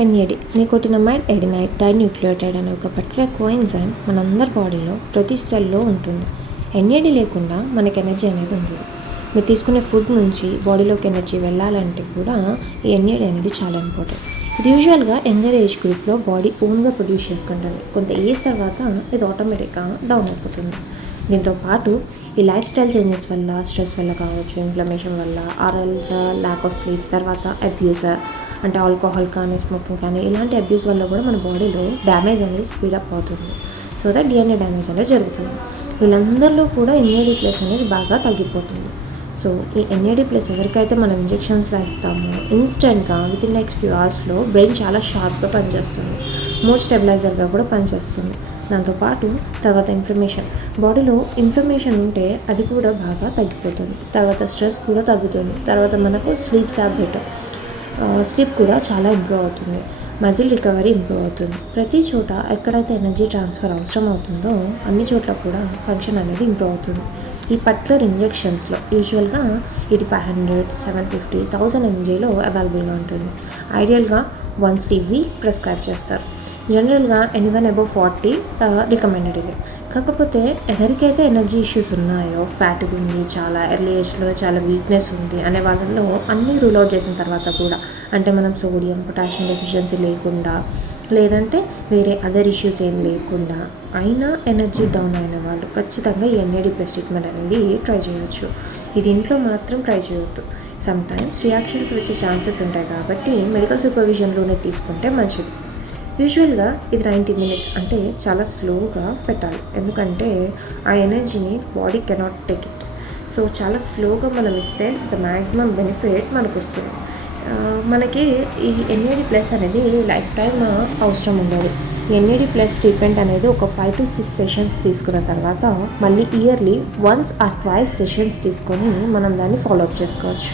NAD nicotinamide ఎడినైడ్ dinucleotide అనే ఒక particular coenzyme మనందరి బాడీలో ప్రతి సెల్లో ఉంటుంది. ఎన్ఏడి లేకుండా మనకి ఎనర్జీ అనేది ఉండదు. మీరు తీసుకునే ఫుడ్ నుంచి బాడీలోకి ఎనర్జీ వెళ్ళాలంటే కూడా ఈ ఎన్ఏడి అనేది చాలా ఇంపార్టెంట్. ఇది యూజువల్గా యంగర్ ఏజ్ గ్రూప్లో బాడీ ఓన్గా ప్రొడ్యూస్ చేసుకుంటుంది. కొంత ఏజ్ తర్వాత ఇది ఆటోమేటిక్గా డౌన్ అయిపోతుంది. దీంతో పాటు ఈ లైఫ్ స్టైల్ చేంజెస్ వల్ల, స్ట్రెస్ వల్ల కావచ్చు, ఇన్ఫ్లమేషన్ వల్ల, ఆర్ఎల్స్ ల్యాక్ ఆఫ్ స్లీప్, తర్వాత అబ్యూస్ అంటే ఆల్కహాల్ కానీ, స్మోకింగ్ కానీ ఇలాంటి అబ్యూస్ వల్ల కూడా మన బాడీలో డ్యామేజ్ అనేది స్పీడప్ అవుతుంది. సో దట్ డిఎన్ఏ డ్యామేజ్ అనేది జరుగుతుంది. వీళ్ళందరిలో కూడా ఎన్ఏడి ప్లస్ అనేది బాగా తగ్గిపోతుంది. సో ఈ ఎన్ఏడి ప్లస్ ఎవరికైతే మనం ఇంజెక్షన్స్ వేస్తామో ఇన్స్టెంట్గా విత్ ఇన్ నెక్స్ట్ ఫ్యూ అవర్స్లో బ్రెయిన్ చాలా షార్ప్గా పనిచేస్తుంది, మూడ్ స్టెబిలైజర్గా కూడా పనిచేస్తుంది. దాంతోపాటు తర్వాత బాడీలో ఇన్ఫ్లమేషన్ ఉంటే అది కూడా బాగా తగ్గిపోతుంది. తర్వాత స్ట్రెస్ కూడా తగ్గుతుంది. తర్వాత మనకు స్లీప్ కూడా చాలా ఇంప్రూవ్ అవుతుంది. మజిల్ రికవరీ ఇంప్రూవ్ అవుతుంది. ప్రతి చోట ఎక్కడైతే ఎనర్జీ ట్రాన్స్ఫర్ అవసరం అవుతుందో అన్ని చోట్ల కూడా ఫంక్షన్ అనేది ఇంప్రూవ్ అవుతుంది. ఈ పర్టికులర్ ఇంజెక్షన్స్లో యూజువల్గా ఇది 500, 750, 1000 mgలో అవైలబుల్గా ఉంటుంది. ఐడియల్గా వన్స్ ఈ వీక్ ప్రిస్క్రైబ్ చేస్తారు. జనరల్గా ఎనీవన్ అబౌవ్ 40 రికమెండెడ్ ఇది. కాకపోతే ఎవరికైతే ఎనర్జీ ఇష్యూస్ ఉన్నాయో, ఫ్యాటిగ్ ఉంది, చాలా ఎర్లీ ఏజ్లో చాలా వీక్నెస్ ఉంది అనే వాళ్ళలో అన్నీ రూల్ అవుట్ చేసిన తర్వాత కూడా, అంటే మనం సోడియం, పొటాషియం డెఫిషియన్సీ లేకుండా, లేదంటే వేరే అదర్ ఇష్యూస్ ఏం లేకుండా అయినా ఎనర్జీ డౌన్ అయిన వాళ్ళు ఖచ్చితంగా ఈ ఎన్ఏడి ప్లస్ ట్రీట్మెంట్ అనేది ట్రై చేయొచ్చు. ఇది ఇంట్లో మాత్రం ట్రై చేయొద్దు. సమ్టైమ్స్ రియాక్షన్స్ వచ్చే ఛాన్సెస్ ఉంటాయి కాబట్టి మెడికల్ సూపర్విజన్లోనే తీసుకుంటే మంచిది. యూజువల్గా ఇది 90 minutes అంటే చాలా స్లోగా పెట్టాలి. ఎందుకంటే ఆ ఎనర్జీని body cannot take it. So చాలా స్లోగా మనం ఇస్తే ద మ్యాక్సిమం బెనిఫిట్ మనకు వస్తుంది. మనకి ఈ ఎన్ఏడి ప్లస్ అనేది లైఫ్ టైం అవసరం ఉండదు. ఎన్ఏడి ప్లస్ ట్రీట్మెంట్ అనేది ఒక 5 to 6 సెషన్స్ తీసుకున్న తర్వాత మళ్ళీ ఇయర్లీ 1 or 2 సెషన్స్ తీసుకొని మనం దాన్ని ఫాలోఅప్ చేసుకోవచ్చు.